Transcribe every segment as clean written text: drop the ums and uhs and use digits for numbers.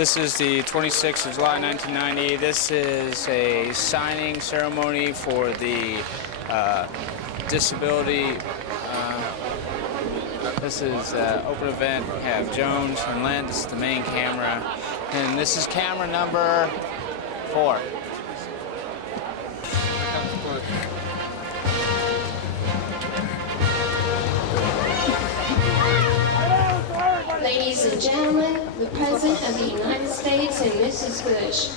This is the 26th of July, 1990. This is a signing ceremony for the disability. This is open event. We have Jones and Len. This is the main camera. And this is camera number 4. Ladies and gentlemen, the President of the United States and Mrs. Bush.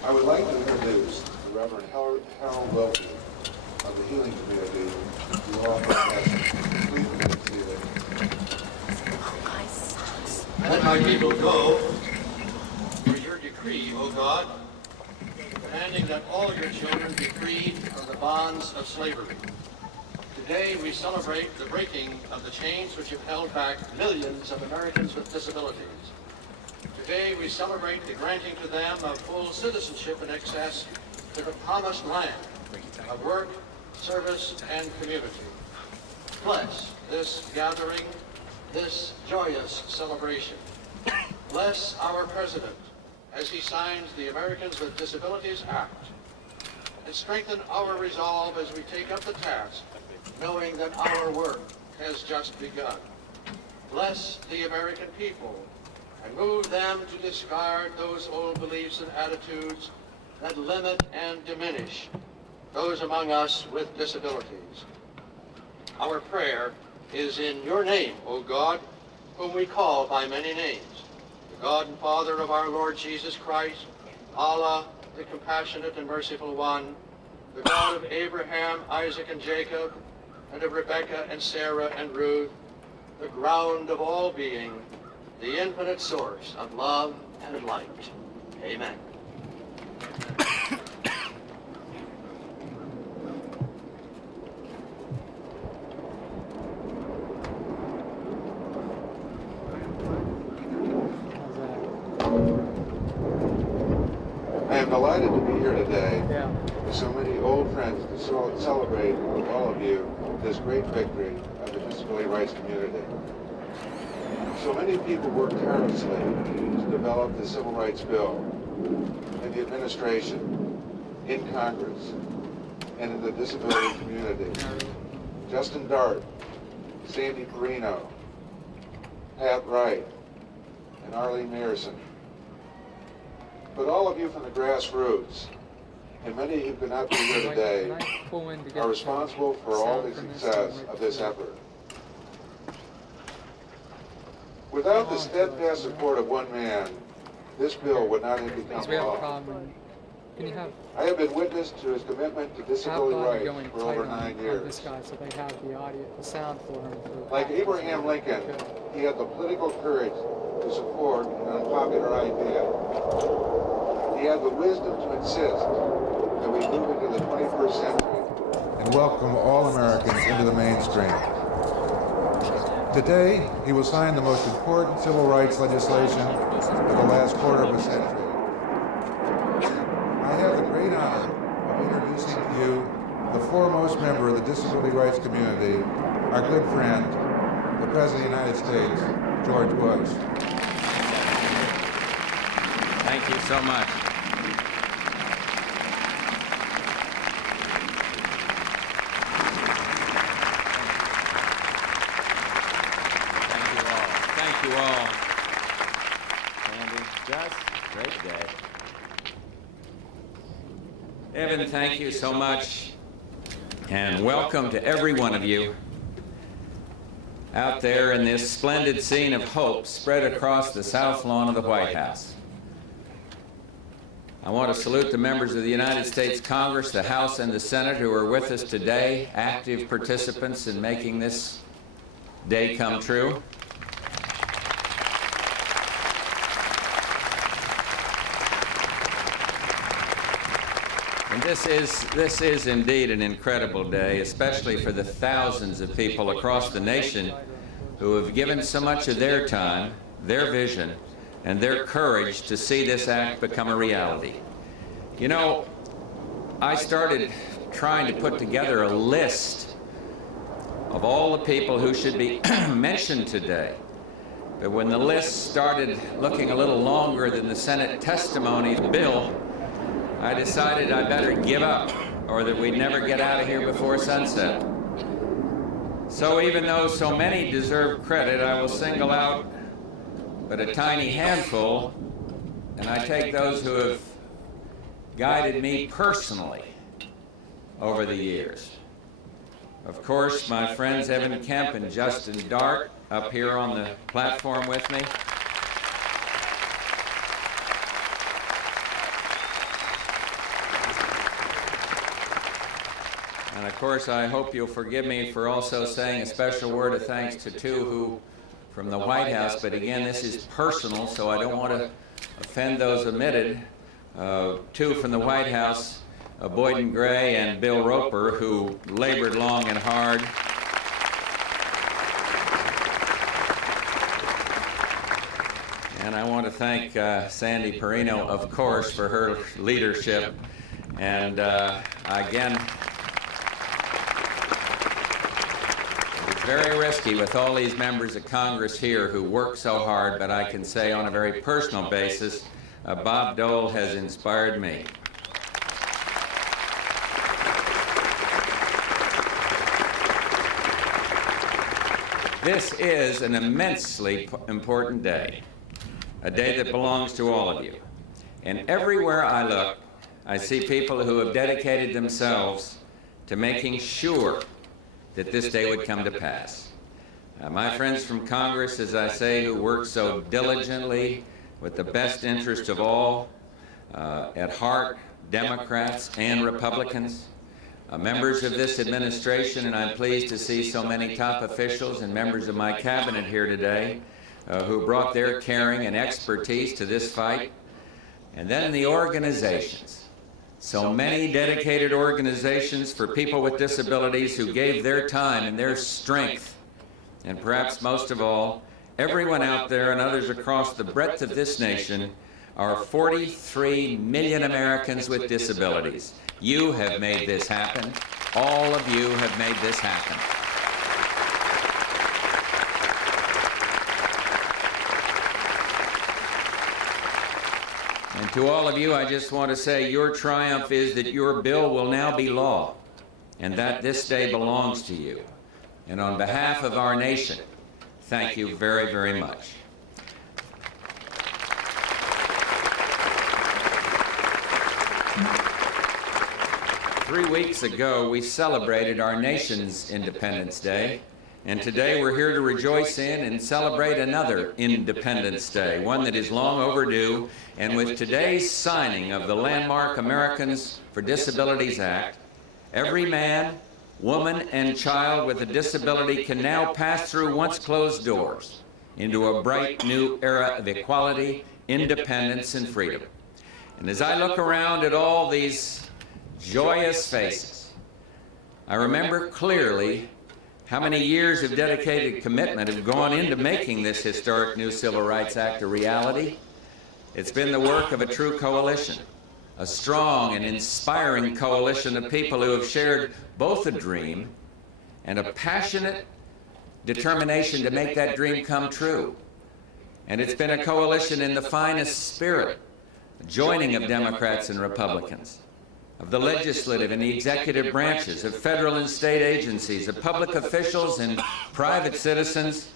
I would like to introduce the Reverend Harold Wilkie of the Healing Community, who often has complete community. Let my people go for your decree, O God, commanding that all your children be freed from the bonds of slavery. Today we celebrate the breaking of the chains which have held back millions of Americans with disabilities. Today we celebrate the granting to them of full citizenship and access to the promised land of work, service, and community. Bless this gathering, this joyous celebration. Bless our President as he signs the Americans with Disabilities Act, and strengthen our resolve as we take up the task, knowing that our work has just begun. Bless the American people and move them to discard those old beliefs and attitudes that limit and diminish those among us with disabilities. Our prayer is in your name, O God, whom we call by many names, the God and Father of our Lord Jesus Christ, Allah, the compassionate and merciful one, the God of Abraham, Isaac, and Jacob, and of Rebekah and Sarah and Ruth, the ground of all being, the infinite source of love and light. Amen. I am delighted to be here today with so many old friends to celebrate with all of you this great victory of the disability rights community. So many people worked tirelessly to develop the Civil Rights Bill in the administration, in Congress, and in the disability community. Justin Dart, Sandy Perino, Pat Wright, and Arlene Mayerson. But all of you from the grassroots, and many who could not be here today, are responsible for all the success of this effort. Without the steadfast support of one man, this bill would not have become law. I have been witness to his commitment to disability rights for over 9 years. Like Abraham Lincoln, he had the political courage to support an unpopular idea. He had the wisdom to insist that we move into the 21st century and welcome all Americans into the mainstream. Today, he will sign the most important civil rights legislation of the last quarter of a century. I have the great honor of introducing to you the foremost member of the disability rights community, our good friend, the President of the United States, George Bush. Thank you so much. Thank you all. Day. Evan, thank you so much, and welcome to every one of you out there in this splendid scene of hope spread across the south lawn of the White House. I want to salute the members of the United States Congress, the House, and the Senate who are with us today, active participants in making this day come true. And this is indeed an incredible day, especially for the thousands of people across the nation who have given so much of their time, their vision, and their courage to see this act become a reality. You know, I started trying to put together a list of all the people who should be mentioned today. But when the list started looking a little longer than the Senate testimony bill, I decided I better give up, or that we'd never get out of here before sunset. So even though so many deserve credit, I will single out but a tiny handful, and I take those who have guided me personally over the years. Of course, my friends Evan Kemp and Justin Dart up here on the platform with me. And of course, I hope you'll forgive me for also saying a special word of thanks to two who from the White House, but again, this is personal, so I don't want to offend those omitted. Two from the White House, Boyden Gray and Bill Roper, who labored long and hard. And I want to thank Sandy Perino, of course, for her leadership. And again, very risky with all these members of Congress here who work so hard, but I can say on a very personal basis, Bob Dole has inspired me. This is an immensely important day, a day that belongs to all of you. And everywhere I look, I see people who have dedicated themselves to making sure that this day would come to pass. My friends from Congress, as I say, who work so diligently with the best interest of all, at heart, Democrats and Republicans, members of this administration, and I'm pleased to see so many top officials and members of my cabinet here today who brought their caring and expertise to this fight, and then the organizations. So many dedicated organizations for people with disabilities who gave their time and their strength, and perhaps most of all, everyone out there and others across the breadth of this nation, are 43 million Americans with disabilities. You have made this happen. All of you have made this happen. And to all of you, I just want to say your triumph is that your bill will now be law, and that this day belongs to you. And on behalf of our nation, thank you very, very much. Three weeks ago, we celebrated our nation's Independence Day, and today we're here to rejoice in and celebrate another Independence Day, one that is long overdue. And with today's signing of the landmark Americans for Disabilities Act, every man, woman, and child with a disability can now pass through once closed doors into a bright new era of equality, independence, and freedom. And as I look around at all these joyous faces, I remember clearly how many years of dedicated commitment have gone into making this historic new Civil Rights Act a reality. It's been the work of a true coalition, a strong and inspiring coalition of people who have shared both a dream and a passionate determination to make that dream come true. And it's been a coalition in the finest spirit, a joining of Democrats and Republicans, of the legislative and the executive branches, of federal and state agencies, of public officials and private citizens,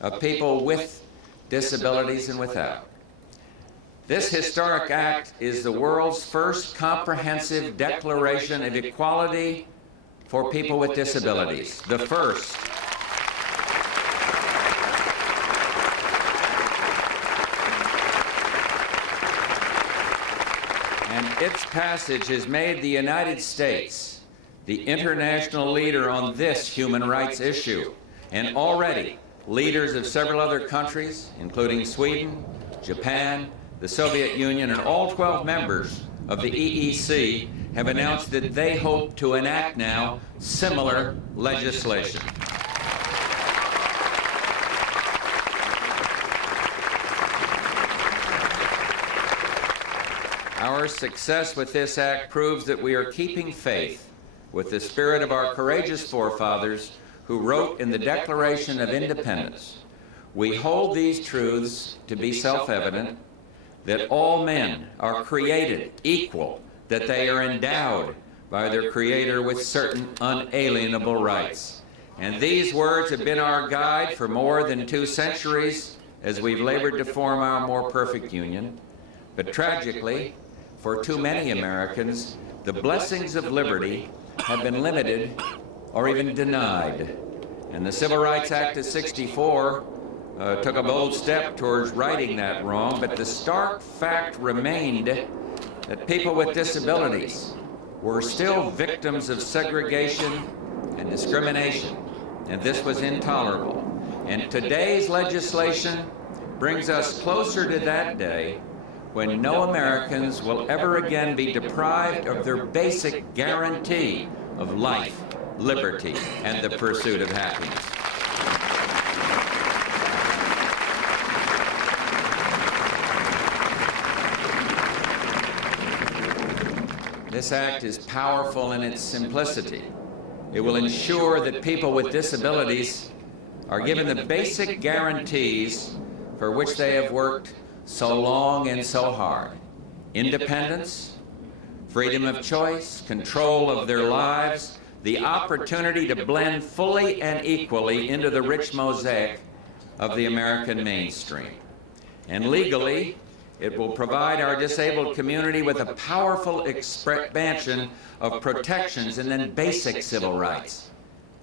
of people with disabilities and without. This historic act is the world's first comprehensive declaration of equality for people with disabilities, the first. And its passage has made the United States the international leader on this human rights issue. And already, leaders of several other countries, including Sweden, Japan, the Soviet Union, and all 12 members of the EEC have announced that they hope to enact now similar legislation. Our success with this act proves that we are keeping faith with the spirit of our courageous forefathers who wrote in the Declaration of Independence. We hold these truths to be self-evident, that all men are created equal, that they are endowed by their Creator with certain unalienable rights. And these words have been our guide for more than 2 centuries as we've labored to form our more perfect union. But tragically, for too many Americans, the blessings of liberty have been limited or even denied. And the Civil Rights Act of '64 took a bold step towards righting that wrong, but the stark fact remained that people with disabilities were still victims of segregation and discrimination, and this was intolerable. And today's legislation brings us closer to that day when no Americans will ever again be deprived of their basic guarantee of life, liberty, and the pursuit of happiness. This act is powerful in its simplicity. It will ensure that people with disabilities are given the basic guarantees for which they have worked so long and so hard. Independence, freedom of choice, control of their lives, the opportunity to blend fully and equally into the rich mosaic of the American mainstream. And legally, it will provide our disabled community with a powerful expansion of protections and then basic civil rights.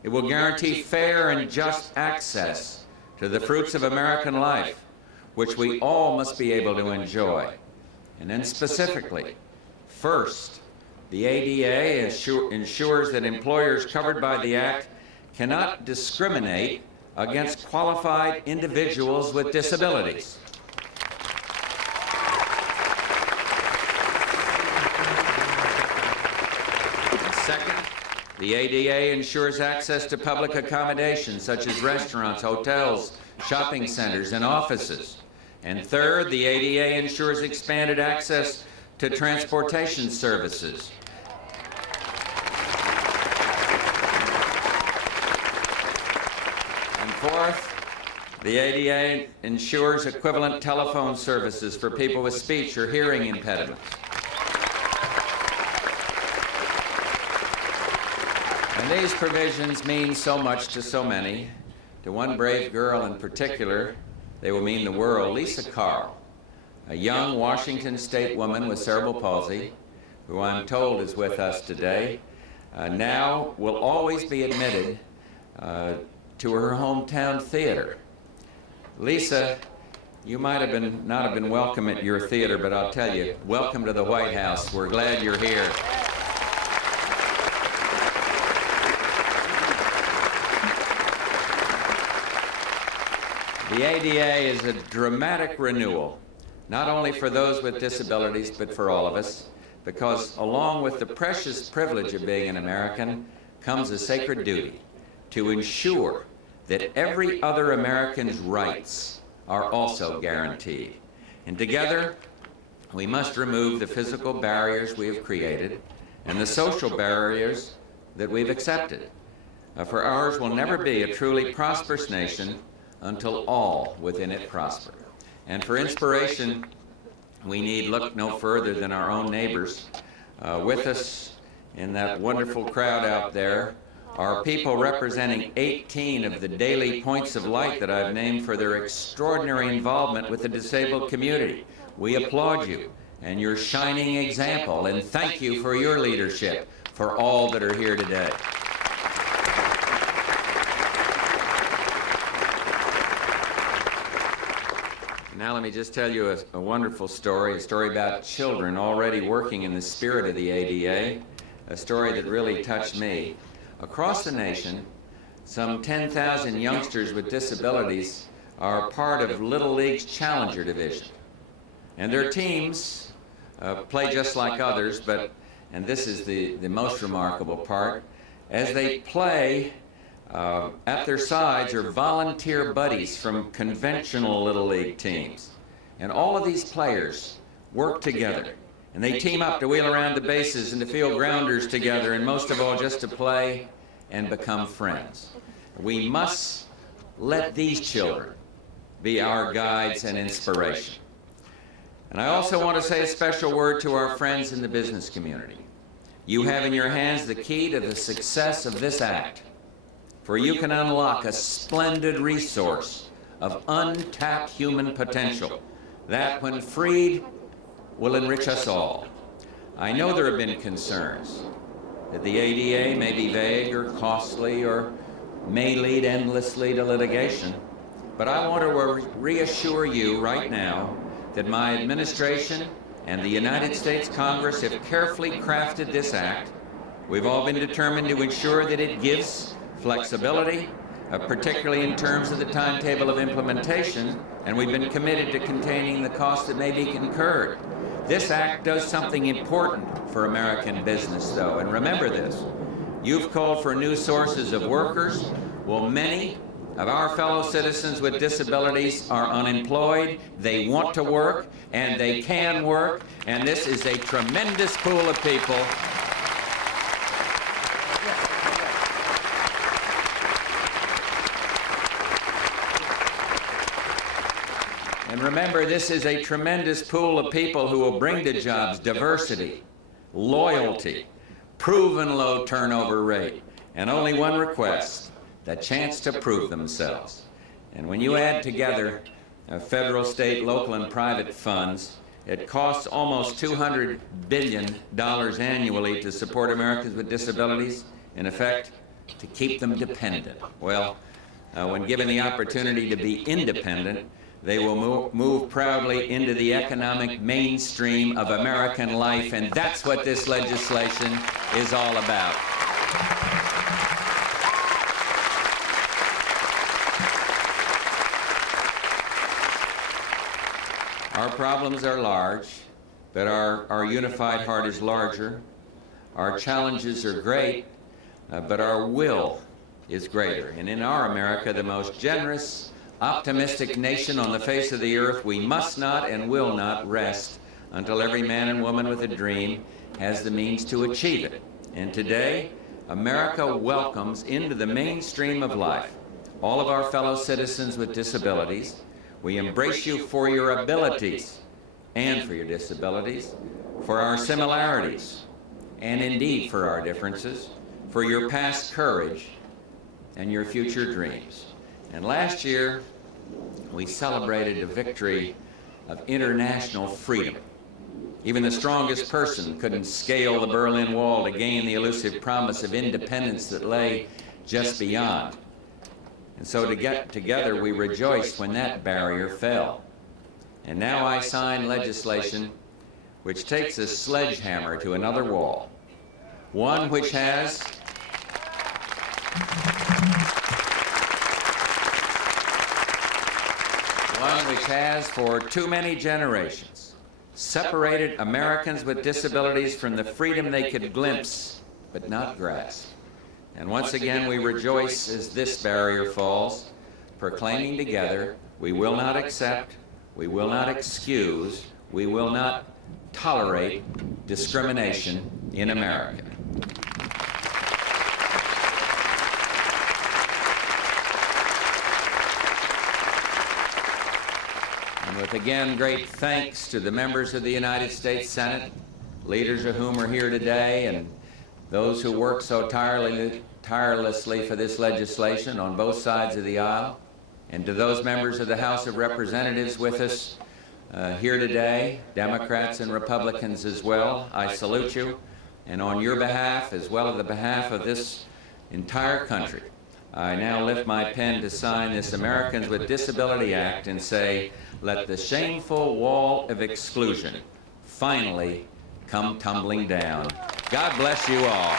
It will guarantee fair and just access to the fruits of American life, which we all must be able to enjoy. And then specifically, first, the ADA ensures that employers covered by the Act cannot discriminate against qualified individuals with disabilities. And second, the ADA ensures access to public accommodations such as restaurants, hotels, shopping centers, and offices. And third, the ADA ensures expanded access to transportation services. And fourth, the ADA ensures equivalent telephone services for people with speech or hearing impediments. And these provisions mean so much to so many. To one brave girl in particular, they will mean the world. Lisa Carl, a young Washington State woman with cerebral palsy, who I'm told is with us today, now will always be admitted to her hometown theater. Lisa, you might have not have been welcome at your theater, but I'll tell you, welcome to the White House. We're glad you're here. The ADA is a dramatic renewal, not only for those with disabilities, but for all of us, because along with the precious privilege of being an American comes a sacred duty to ensure that every other American's rights are also guaranteed. And together, we must remove the physical barriers we have created and the social barriers that we've accepted. For ours will never be a truly prosperous nation until all within it prosper. And for inspiration, we need look no further than our own neighbors. With us in that wonderful crowd out there are people representing 18 of the daily points of light that I've named for their extraordinary involvement with the disabled community. We applaud you and your shining example, and thank you for your leadership for all that are here today. Now let me just tell you a wonderful story, a story about children already working in the spirit of the ADA, a story that really touched me. Across the nation, some 10,000 youngsters with disabilities are part of Little League's Challenger Division. And their teams play just like others, but, and this is the most remarkable part, as they play, at their sides are volunteer buddies from conventional Little League teams. And all of these players work together. And they team up to wheel around the bases and to field grounders together, and most of all just to play and become friends. We must let these children be our guides and inspiration. And I also want to say a special word to our friends in the business community. You have in your hands the key to the success of this act. For you can unlock a splendid resource of untapped human potential that, when freed, will enrich us all. I know there have been concerns that the ADA may be vague or costly or may lead endlessly to litigation, but I want to reassure you right now that my administration and the United States Congress have carefully crafted this act. We've all been determined to ensure that it gives flexibility, particularly in terms of the timetable of implementation, and we've been committed to containing the costs that may be incurred. This act does something important for American business, though, and remember this. You've called for new sources of workers. Well, many of our fellow citizens with disabilities are unemployed, they want to work, and they can work, and this is a tremendous pool of people. And remember, this is a tremendous pool of people who will bring to jobs diversity, loyalty, proven low turnover rate, and only one request, the chance to prove themselves. And when you add together federal, state, local, and private funds, it costs almost $200 billion annually to support Americans with disabilities, in effect, to keep them dependent. Well, when given the opportunity to be independent, they will move proudly into the economic mainstream of American life, and that's what this legislation is all about. Our problems are large, but our unified heart is larger. Our challenges are great, but our will is greater. And in our America, the most generous, optimistic nation on the face of the earth, we must not and will not rest until every man and woman with a dream has the means to achieve it. And today, America welcomes into the mainstream of life all of our fellow citizens with disabilities. We embrace you for your abilities and for your disabilities, for our similarities, and indeed for our differences, for your past courage and your future dreams. And last year, we celebrated the victory of international freedom. Even the strongest person couldn't scale the Berlin Wall to gain the elusive promise of independence that lay just beyond. And so together we rejoiced when that barrier fell. And now I sign legislation which takes a sledgehammer to another wall, one which has for too many generations separated Americans with disabilities from the freedom they could glimpse but not grasp. And once again we rejoice as this barrier falls, proclaiming together, we will not accept, we will not excuse, we will not tolerate discrimination in America. With again great thanks to the members of the United States Senate, leaders of whom are here today, and those who worked so tirelessly for this legislation on both sides of the aisle, and to those members of the House of Representatives with us here today, Democrats and Republicans as well, I salute you. And on your behalf, as well as the behalf of this entire country, I now lift my pen to sign this Americans with Disabilities Act and say, let the shameful wall of exclusion finally come tumbling down. God bless you all.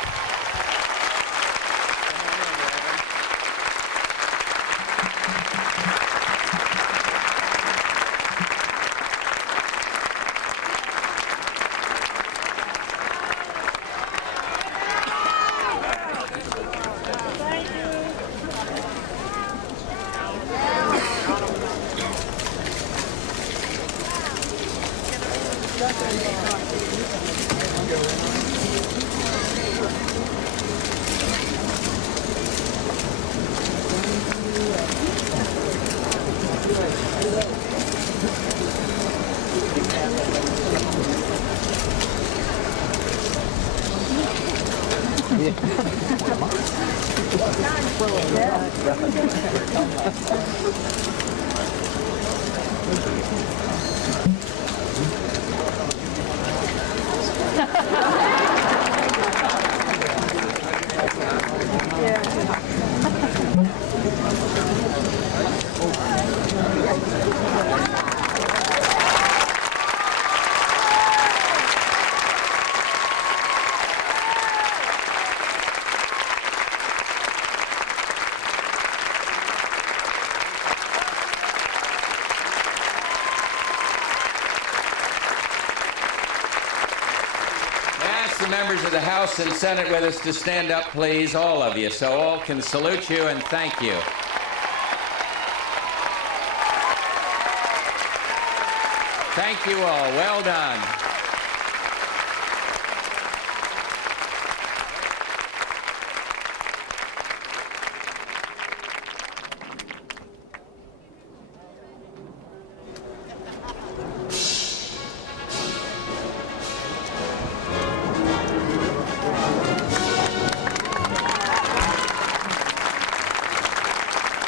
Members of the House and Senate with us to stand up, please, all of you, so all can salute you and thank you. Thank you all. Well done.